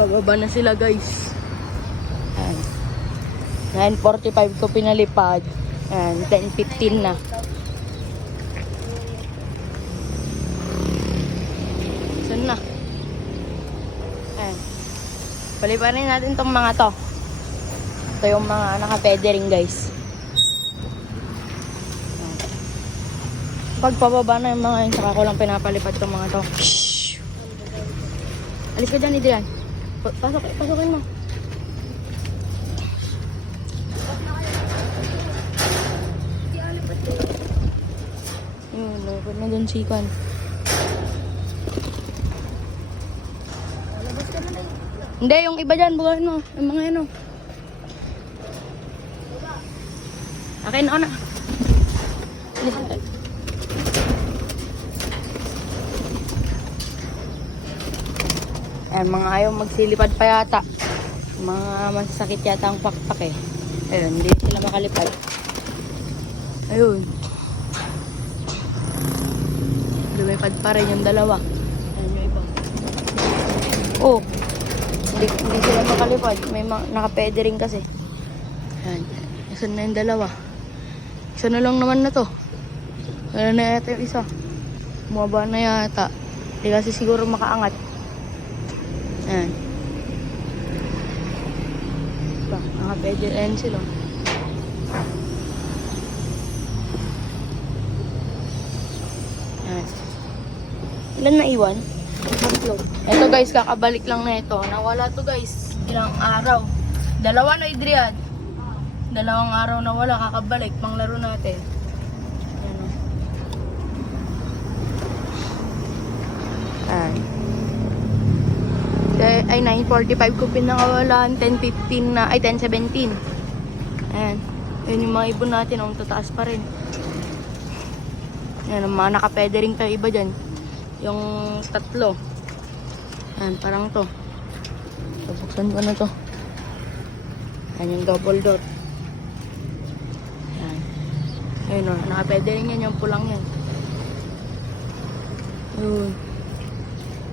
Pababa na sila guys. Ayan. 9:45 ko pinalipad. Ayan, 10:15 na. Saan na? Ayan. Paliparin natin tong mga to. Ito yung mga naka-pedering guys. Pag pababa na yung mga yun, saka ko lang pinapalipad tong mga to. Shhh! Alis ka dyan, Adrian. Pasukin mo. Lupad na dun si Kwan. Hindi, yung iba dyan, bukain mo. Yung mga ano. Akin ako na. Ayan, mga ayaw magsilipad pa yata. Mga masasakit yata ang pakpak eh. Ayun, hindi sila makalipad. Ayun. Lumipad pa rin yung dalawa. Ayan yung iba. Oh, hindi sila makalipad. May naka-pedering kasi. Ayan. Isa na yung dalawa. Isa na lang naman na to. Wala na yata yung isa. Bumaba na yata. Hindi kasi siguro makaangat. Ayan. Naka-pedering sila. Ayan. Ilan na iwan? Ito guys, kakabalik lang na ito. Nawala to guys. Ilang araw. Dalawa na, Adrian. Dalawang araw na wala, kakabalik. Panglaro natin. Ayan. Ay, 9:45 ko pinakawalan. 10:15 na. Ay, 10:17. Ayan. Yun yung mga ibon natin. Ang tataas pa rin. Ayan, ang mga naka-pedering tayo iba dyan. Yung tatlo. Ayan, parang to. Buksan ko na to. Ayan yung double dot. Ayan. Ayun o, naka-pedering yan. Yung pulang yan. Ayun.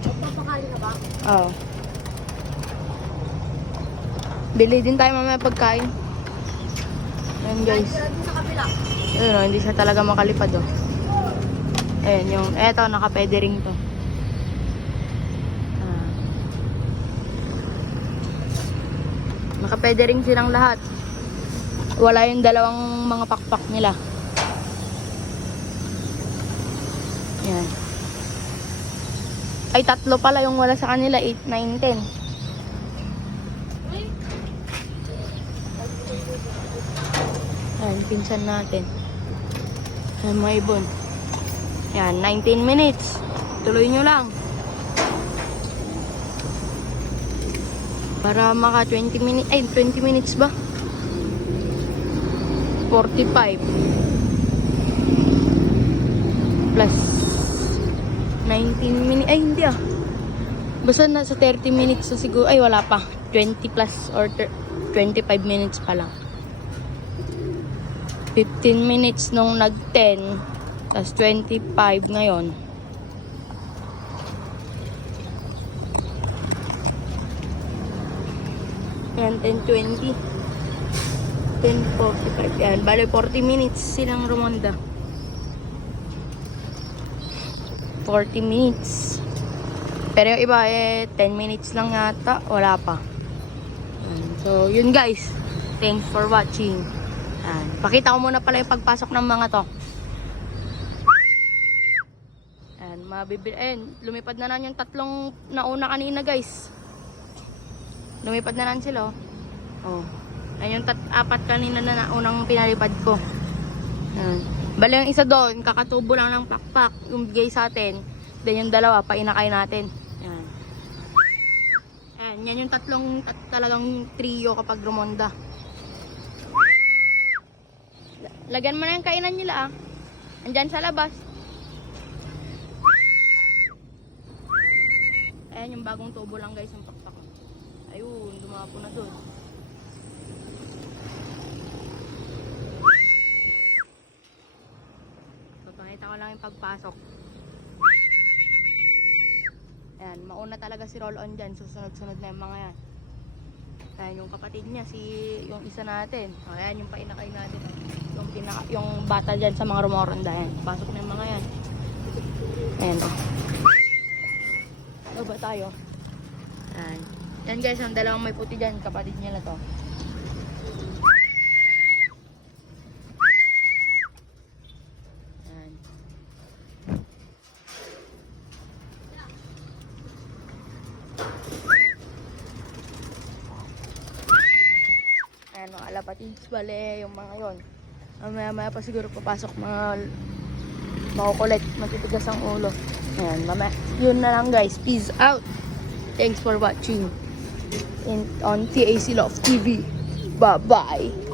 Magpapakain na ba? Oo. Bili din tayo mamaya pagkain. Ayan guys. Sa kabila. Ayun o, hindi siya talaga makalipad o. Ayan yung, eto naka-pedering to. Naka-pedering silang lahat. Wala yung dalawang mga pakpak nila. Ayan. Ay, tatlo pala yung wala sa kanila. 8, 9, 10. Ayan, pinsan natin. Ayan, mga ibon. Ayan, 19 minutes. Tuloy nyo lang. Para maka 20 minutes. Ay, 20 minutes ba? 45. Plus 19 minutes. Ay, hindi ah. Basta nasa 30 minutes na siguro. Ay, wala pa. 20 plus or 25 minutes pa lang. 15 minutes nung nag-10. Tapos 25 ngayon. Ayan, 10:20. 10:45. Ayan, bale 40 minutes silang rumonda. 40 minutes. Pero yung iba 10 minutes lang yata. Wala pa. So, yun guys. Thanks for watching. Pakita ko muna pala yung pagpasok ng mga to. Lumipad na lang yung tatlong nauna kanina guys. Lumipad na lang sila. Oh. Ayun yung apat kanina na naunang pinalipad ko. Bale yung isa doon, kakatubo lang ng pakpak yung bigay sa atin. Then yung dalawa, painakay natin. Yan yung tatlong talagang trio kapag rumonda. Lagyan mo na yung kainan nila ah. Andyan sa labas. Ayan yung bagong tubo lang guys, yung pakpak. Ayun, dumapo na doon. Papakita ko lang yung pagpasok. Ayan, mauna talaga si Roll-On dyan. Susunod-sunod na yung mga yan. Ayan, yung kapatid niya, yung isa natin. O, ayan, yung painakay natin. Yung bata dyan sa mga rumoronda. Ayan, pasok na yung mga yan. Ayan to. Baba tayo. Ayan. Yan guys, ang dalawang may puti dyan. Kapatid niya na to. Ayan. Ayan mga alapatids, bale, yung mga yon. Mamaya pa siguro papasok mga makukulit, matitigas ang ulo. Ayan, mamaya. Yun na lang guys, peace out. Thanks for watching on TAC Love TV. Bye-bye.